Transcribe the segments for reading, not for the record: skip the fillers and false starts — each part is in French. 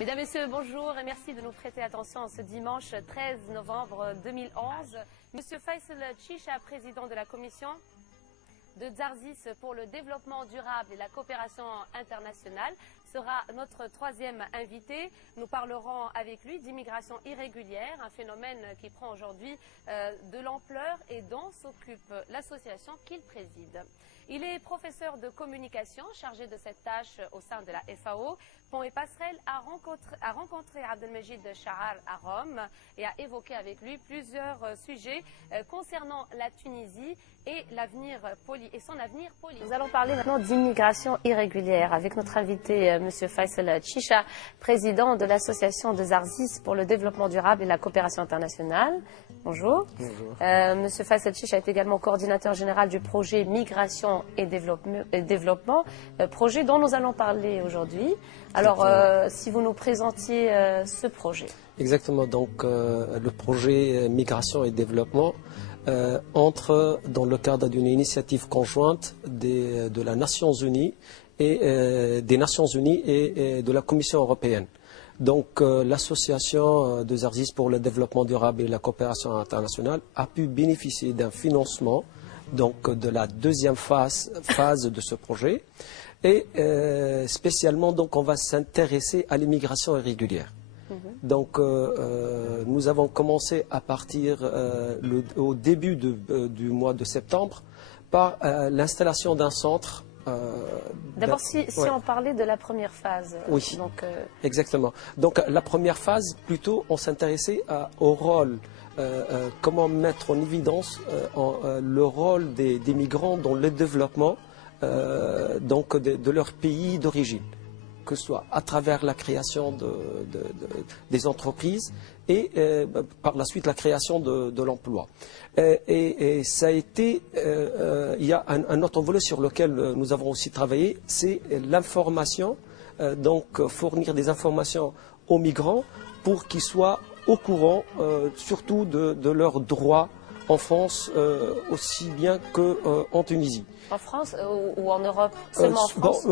Mesdames, Messieurs, bonjour et merci de nous prêter attention ce dimanche 13 novembre 2011. Monsieur Faisal Chicha, président de la commission de Zarzis pour le développement durable et la coopération internationale, sera notre troisième invité. Nous parlerons avec lui d'immigration irrégulière, un phénomène qui prend aujourd'hui de l'ampleur et dont s'occupe l'association qu'il préside. Il est professeur de communication chargé de cette tâche au sein de la FAO. Pont et Passerelle a rencontré Abdelmejid Chahar à Rome et a évoqué avec lui plusieurs sujets concernant la Tunisie et son avenir politique. Nous allons parler maintenant d'immigration irrégulière avec notre invité M. Faisal Chicha, président de l'association de Zarzis pour le développement durable et la coopération internationale. Bonjour. Bonjour. M. Faisal Chicha est également coordinateur général du projet Migration et Développement, projet dont nous allons parler aujourd'hui. Alors, si vous nous présentiez ce projet. Exactement, donc le projet Migration et Développement entre dans le cadre d'une initiative conjointe de la Nations Unies et des Nations Unies et de la Commission européenne. Donc l'association de Zarzis pour le développement durable et la coopération internationale a pu bénéficier d'un financement donc de la deuxième phase de ce projet. Et spécialement, donc, on va s'intéresser à l'immigration irrégulière. Donc, nous avons commencé à partir au début du mois de septembre par l'installation d'un centre. D'abord, si on parlait de la première phase. Oui, donc, exactement. Donc, la première phase, plutôt, on s'intéressait au rôle, comment mettre en évidence le rôle des migrants dans le développement donc de leur pays d'origine, que ce soit à travers la création des entreprises et par la suite la création de l'emploi. Et ça a été, il y a un autre volet sur lequel nous avons aussi travaillé, c'est l'information, donc fournir des informations aux migrants pour qu'ils soient au courant surtout de leurs droits en France aussi bien qu'en Tunisie. En France ou en Europe? Seulement en France?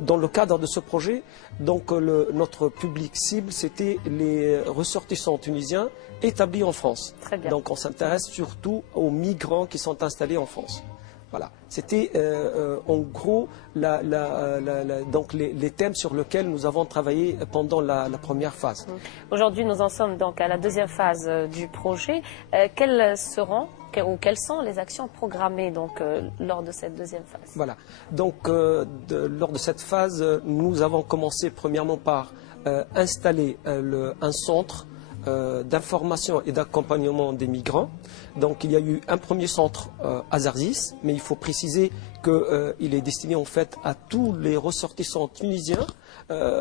Dans le cadre de ce projet, donc, notre public cible, c'était les ressortissants tunisiens établis en France. Très bien. Donc on s'intéresse surtout aux migrants qui sont installés en France. Voilà. C'était en gros donc les thèmes sur lesquels nous avons travaillé pendant la première phase. Aujourd'hui, nous en sommes donc à la deuxième phase du projet. Quelles sont les actions programmées donc, lors de cette deuxième phase? Voilà. Donc, lors de cette phase, nous avons commencé premièrement par installer un centre d'information et d'accompagnement des migrants. Donc il y a eu un premier centre à Zarzis, mais il faut préciser qu'il est destiné en fait à tous les ressortissants tunisiens.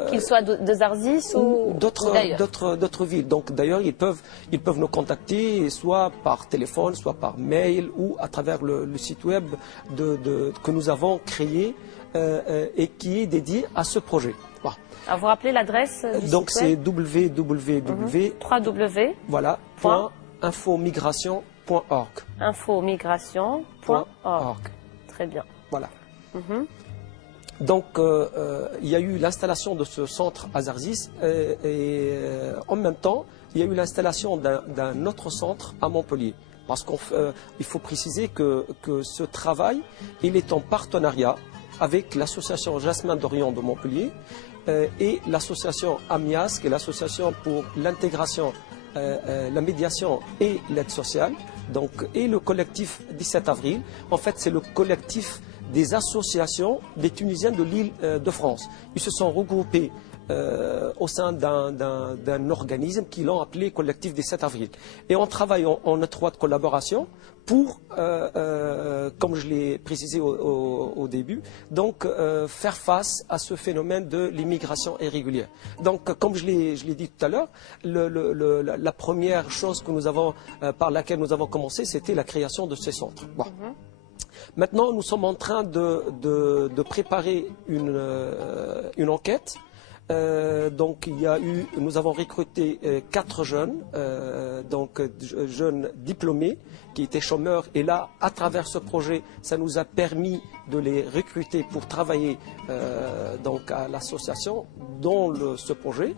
Qu'ils soient de Zarzis ou d'autres villes. Donc d'ailleurs ils peuvent nous contacter soit par téléphone, soit par mail ou à travers le site web que nous avons créé et qui est dédié à ce projet. Voilà. Alors, vous rappelez l'adresse du donc site web? c'est www. Voilà, .infomigration.org. Infomigration.org. Très bien. Voilà. Donc, il y a eu l'installation de ce centre à Zarzis et en même temps, il y a eu l'installation d'un autre centre à Montpellier. Parce qu'il faut préciser que ce travail, il est en partenariat avec l'association Jasmin d'Orient de Montpellier et l'association AMIAS, qui est l'association pour l'intégration, la médiation et l'aide sociale, donc, et le collectif 17 avril. En fait, c'est le collectif des associations des Tunisiens de l'île de France. Ils se sont regroupés au sein d'un organisme qu'ils l'ont appelé Collectif des 7 avril. Et on travaille en étroite collaboration pour, comme je l'ai précisé au début, donc faire face à ce phénomène de l'immigration irrégulière. Donc, comme je l'ai dit tout à l'heure, la première chose que nous avons, par laquelle nous avons commencé, c'était la création de ces centres. Bon. Maintenant, nous sommes en train de préparer une enquête Donc nous avons recruté 4 jeunes, jeunes diplômés qui étaient chômeurs. Et là, à travers ce projet, ça nous a permis de les recruter pour travailler à l'association dans ce projet.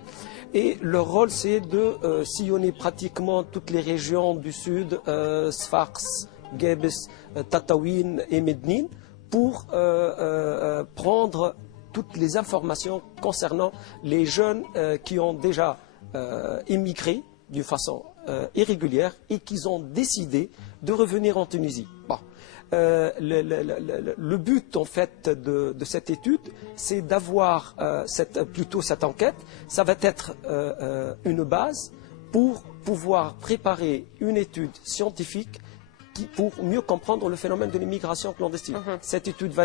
Et leur rôle, c'est de sillonner pratiquement toutes les régions du sud, Sfax, Gebes, Tataouine et Mednine, pour prendre toutes les informations concernant les jeunes qui ont déjà immigré d'une façon irrégulière et qui ont décidé de revenir en Tunisie. Bon. Le but en fait de cette étude, c'est d'avoir plutôt cette enquête. Ça va être une base pour pouvoir préparer une étude scientifique pour mieux comprendre le phénomène de l'immigration clandestine. Cette étude va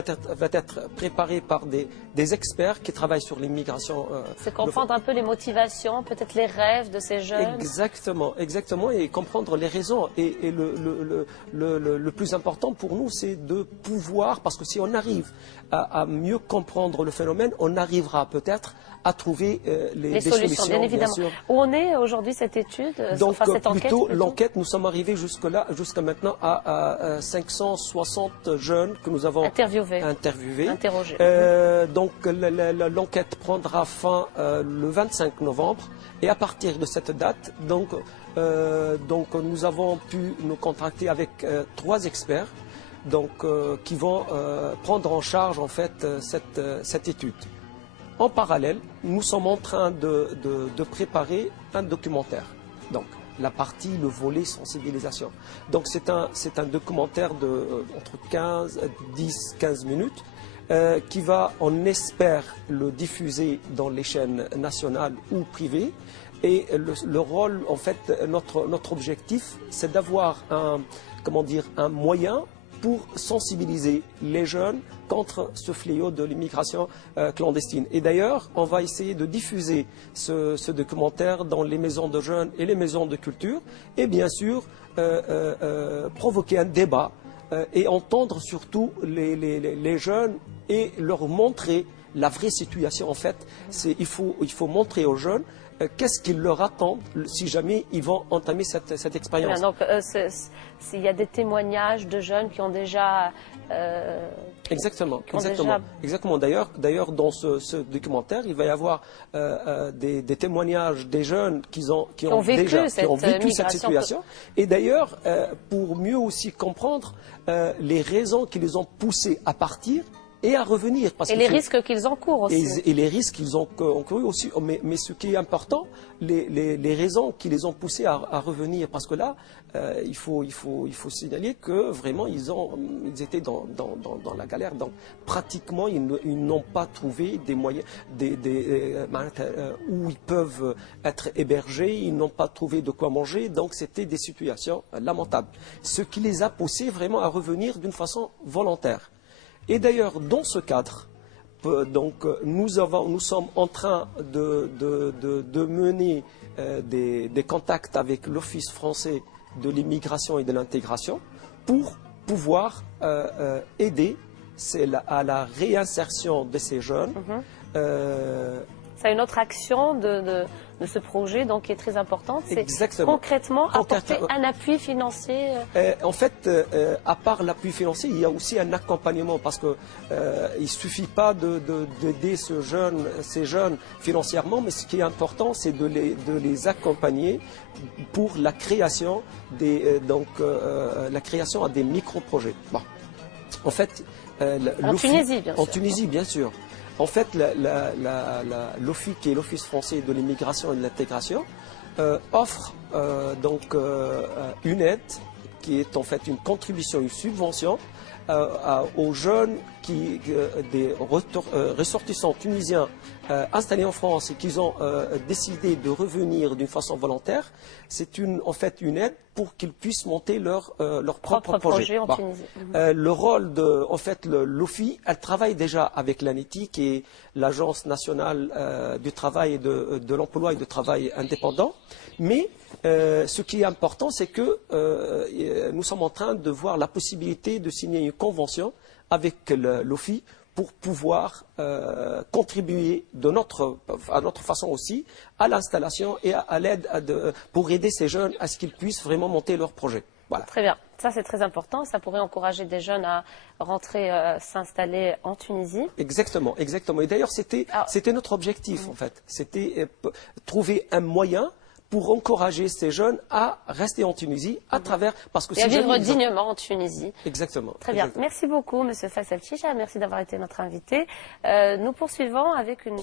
être préparée par des experts qui travaillent sur l'immigration. C'est comprendre un peu les motivations, peut-être les rêves de ces jeunes. Exactement, exactement, et comprendre les raisons. Et le plus important pour nous, c'est de pouvoir, parce que si on arrive à mieux comprendre le phénomène, on arrivera peut-être à trouver des solutions, bien évidemment. Bien sûr. Où en est aujourd'hui cette étude? Donc, cette enquête, l'enquête, nous sommes arrivés jusqu'à maintenant à 560 jeunes que nous avons interviewés. Interrogés. Donc, l'enquête prendra fin le 25 novembre. Et à partir de cette date, nous avons pu nous contracter avec 3 experts qui vont prendre en charge en fait cette étude. En parallèle, nous sommes en train de préparer un documentaire. Donc, le volet sensibilisation. Donc, c'est un documentaire entre 10-15 minutes qui va, on espère, le diffuser dans les chaînes nationales ou privées. Et le rôle, en fait, notre objectif, c'est d'avoir un moyen pour sensibiliser les jeunes contre ce fléau de l'immigration clandestine. Et d'ailleurs, on va essayer de diffuser ce documentaire dans les maisons de jeunes et les maisons de culture, et bien sûr provoquer un débat et entendre surtout les jeunes et leur montrer la vraie situation. En fait, il faut montrer aux jeunes qu'est-ce qu'ils leur attendent si jamais ils vont entamer cette expérience. Donc, s'il y a des témoignages de jeunes qui ont déjà... Exactement. D'ailleurs, dans ce documentaire, il va y avoir des témoignages des jeunes qui ont vécu cette situation. Et d'ailleurs, pour mieux aussi comprendre les raisons qui les ont poussés à partir et à revenir. Et les risques qu'ils encourent aussi. Et les risques qu'ils ont encourus aussi. Mais ce qui est important, les raisons qui les ont poussés à revenir. Parce que là, il faut signaler que vraiment, ils étaient dans la galère. Donc, pratiquement, ils n'ont pas trouvé des moyens où ils peuvent être hébergés. Ils n'ont pas trouvé de quoi manger. Donc, c'était des situations lamentables. Ce qui les a poussés vraiment à revenir d'une façon volontaire. Et d'ailleurs, dans ce cadre, nous sommes en train de mener des contacts avec l'Office français de l'immigration et de l'intégration pour pouvoir aider à la réinsertion de ces jeunes. C'est une autre action de ce projet qui est très importante. C'est concrètement apporter un appui financier. En fait, à part l'appui financier, il y a aussi un accompagnement parce qu'il ne suffit pas d'aider ces jeunes financièrement, mais ce qui est important, c'est de les accompagner pour la création à des micro-projets. Bon. En fait, en Tunisie, bien sûr. En Tunisie, bien sûr. En fait, l'OFI, qui est l'Office français de l'immigration et de l'intégration, offre une aide qui est en fait une contribution, une subvention aux jeunes des ressortissants tunisiens installés en France et qui ont décidé de revenir d'une façon volontaire. C'est en fait une aide pour qu'ils puissent monter leur propre projet en Tunisie. Le rôle de l'OFI, elle travaille déjà avec l'ANETI, qui est l'Agence nationale du travail et de l'emploi et du travail indépendant. Mais ce qui est important, c'est que nous sommes en train de voir la possibilité de signer une convention avec l'OFI pour pouvoir contribuer à notre façon aussi à l'installation et à l'aide pour aider ces jeunes à ce qu'ils puissent vraiment monter leur projet. Voilà. Très bien, ça c'est très important, ça pourrait encourager des jeunes à rentrer, s'installer en Tunisie. Exactement, exactement. Et d'ailleurs, c'était notre objectif en fait, c'était trouver un moyen pour encourager ces jeunes à rester en Tunisie à travers... Parce que et à vivre dignement en Tunisie. Exactement. Très bien. Exactement. Merci beaucoup, M. Faisal Chicha. Merci d'avoir été notre invité. Nous poursuivons avec une...